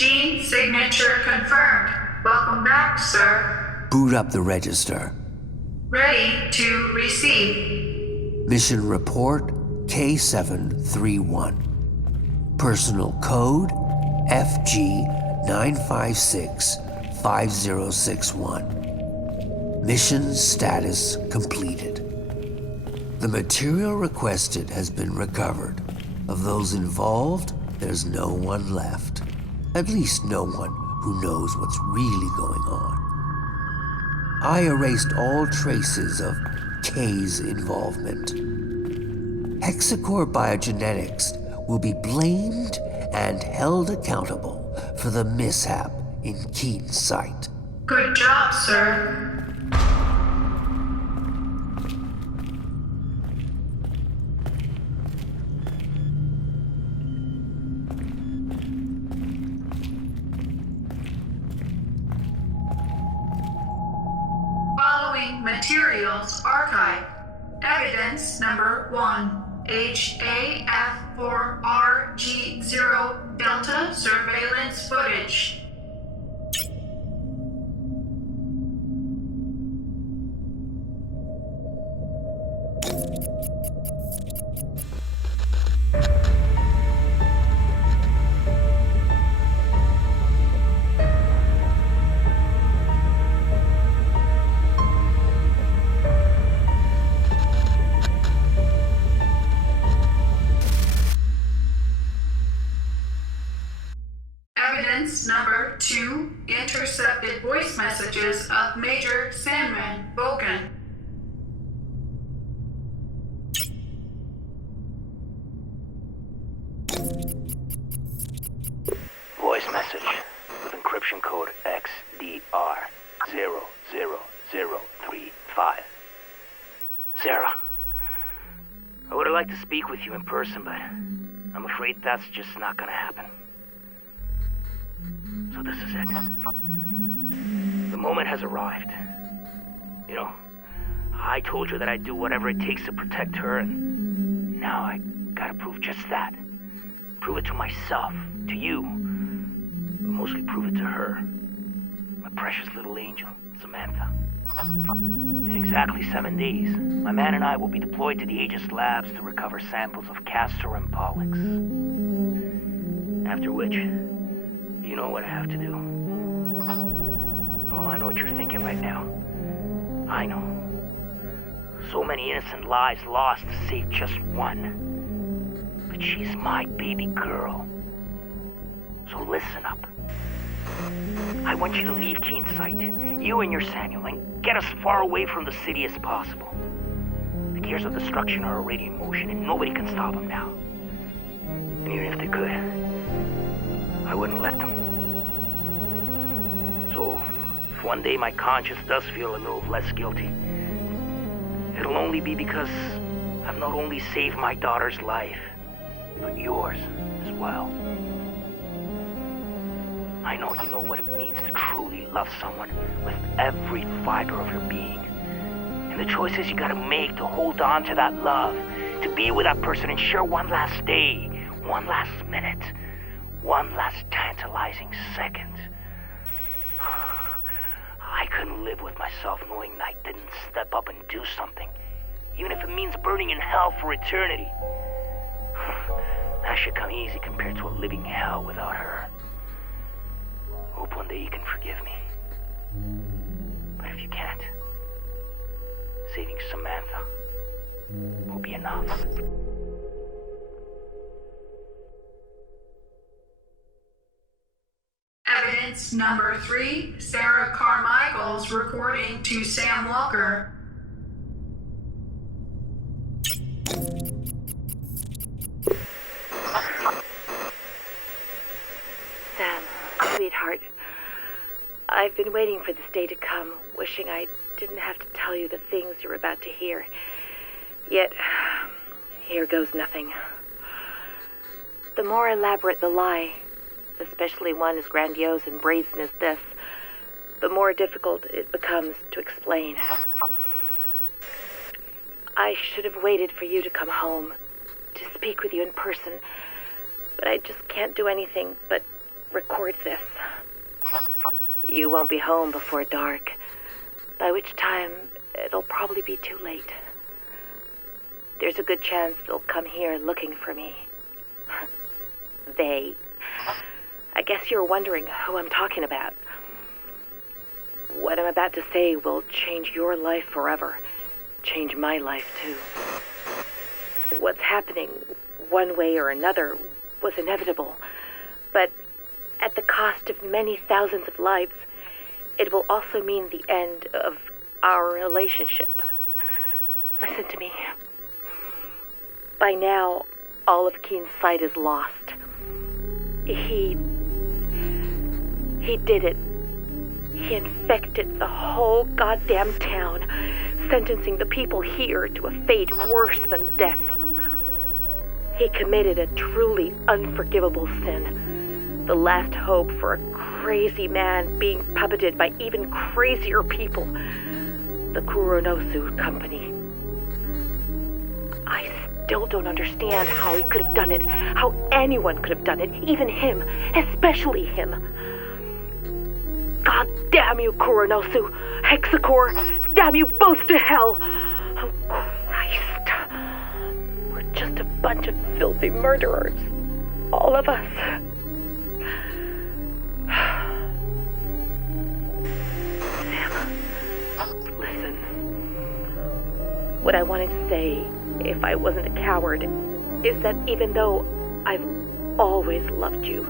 Gene signature confirmed. Welcome back, sir. Boot up the register. Ready to receive. Mission report K731. Personal code FG9565061. Mission status completed. The material requested has been recovered. Of those involved, there's no one left. At least no one who knows what's really going on. I erased all traces of K's involvement. Hexacore Biogenetics will be blamed and held accountable for the mishap in Keaton's site. Good job, sir. Following materials archive. Evidence number 1. HAF4RG0 Delta surveillance footage. Evidence number 2, intercepted voice messages of Major Sandman Bogan. Voice message with encryption code XDR00035. Sarah, I would have liked to speak with you in person, but I'm afraid that's just not gonna happen. So this is it. The moment has arrived. You know, I told you that I'd do whatever it takes to protect her, and now I gotta prove just that. Prove it to myself, to you, but mostly prove it to her. My precious little angel, Samantha. In exactly 7 days, my man and I will be deployed to the Aegis labs to recover samples of Castor and Pollux. After which, you know what I have to do. Oh, I know what you're thinking right now. I know. So many innocent lives lost to save just one. But she's my baby girl. So listen up. I want you to leave Keen's site, you and your Samuel, and get as far away from the city as possible. The gears of destruction are already in motion, and nobody can stop them now. And even if they could, I wouldn't let them. So, if one day my conscience does feel a little less guilty, it'll only be because I've not only saved my daughter's life, but yours as well. I know you know what it means to truly love someone with every fiber of your being. And the choices you gotta make to hold on to that love, to be with that person and share one last day, one last minute, one last tantalizing second. I couldn't live with myself knowing I didn't step up and do something, even if it means burning in hell for eternity. That should come easy compared to a living hell without her. Hope one day you can forgive me. But if you can't, saving Samantha will be enough. Evidence number 3, Sarah Carmichael's recording to Sam Walker. Sam, sweetheart, I've been waiting for this day to come, wishing I didn't have to tell you the things you're about to hear. Yet, here goes nothing. The more elaborate the lie, especially one as grandiose and brazen as this, the more difficult it becomes to explain. I should have waited for you to come home, to speak with you in person, but I just can't do anything but record this. You won't be home before dark, by which time it'll probably be too late. There's a good chance they'll come here looking for me. They. I guess you're wondering who I'm talking about. What I'm about to say will change your life forever. Change my life, too. What's happening, one way or another, was inevitable. But at the cost of many thousands of lives, it will also mean the end of our relationship. Listen to me. By now, all of Keen's sight is lost. He did it. He infected the whole goddamn town, sentencing the people here to a fate worse than death. He committed a truly unforgivable sin. The last hope for a crazy man being puppeted by even crazier people. The Kuronosu Company. I still don't understand how he could have done it, how anyone could have done it, even him, especially him. God damn you, Kuronosu, Hexacore, damn you both to hell! Oh, Christ. We're just a bunch of filthy murderers. All of us. Sam, listen. What I wanted to say, if I wasn't a coward, is that even though I've always loved you,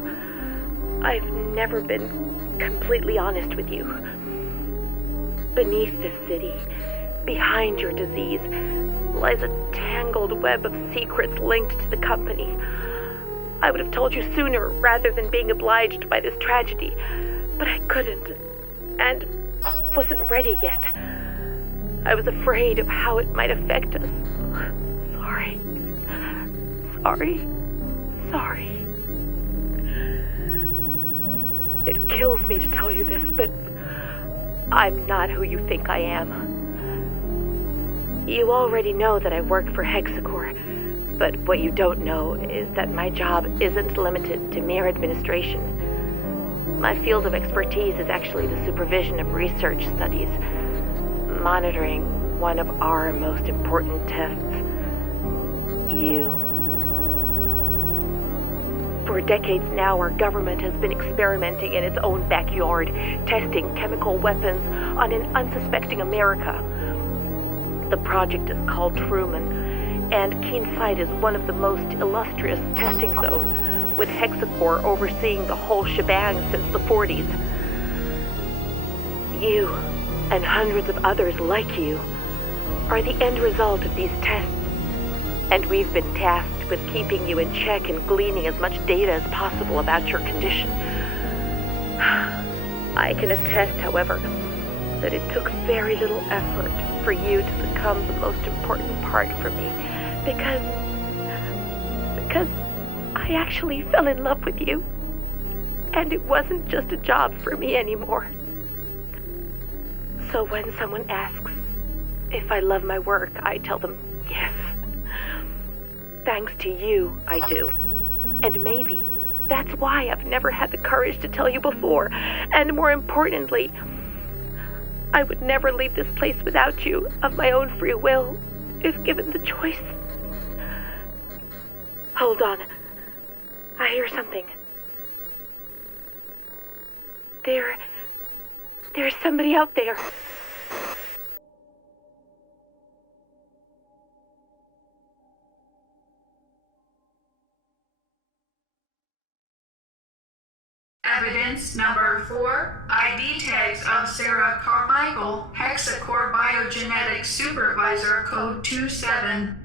I've never been completely honest with you. Beneath this city, behind your disease, lies a tangled web of secrets linked to the company. I would have told you sooner rather than being obliged by this tragedy, but I couldn't, and wasn't ready yet. I was afraid of how it might affect us. Sorry. It kills me to tell you this, but I'm not who you think I am. You already know that I work for Hexacore, but what you don't know is that my job isn't limited to mere administration. My field of expertise is actually the supervision of research studies, monitoring one of our most important tests. You. For decades now, our government has been experimenting in its own backyard, testing chemical weapons on an unsuspecting America. The project is called Truman, and Keen Sight is one of the most illustrious testing zones, with Hexacore overseeing the whole shebang since the 40s. You, and hundreds of others like you, are the end result of these tests, and we've been tasked with keeping you in check and gleaning as much data as possible about your condition. I can attest, however, that it took very little effort for you to become the most important part for me, because I actually fell in love with you, and it wasn't just a job for me anymore. So when someone asks if I love my work, I tell them yes. Thanks to you, I do. And maybe that's why I've never had the courage to tell you before. And more importantly, I would never leave this place without you, of my own free will, if given the choice. Hold on. I hear something. There's somebody out there. Evidence number 4, ID tags of Sarah Carmichael, Hexacore Biogenetics Supervisor, Code 27.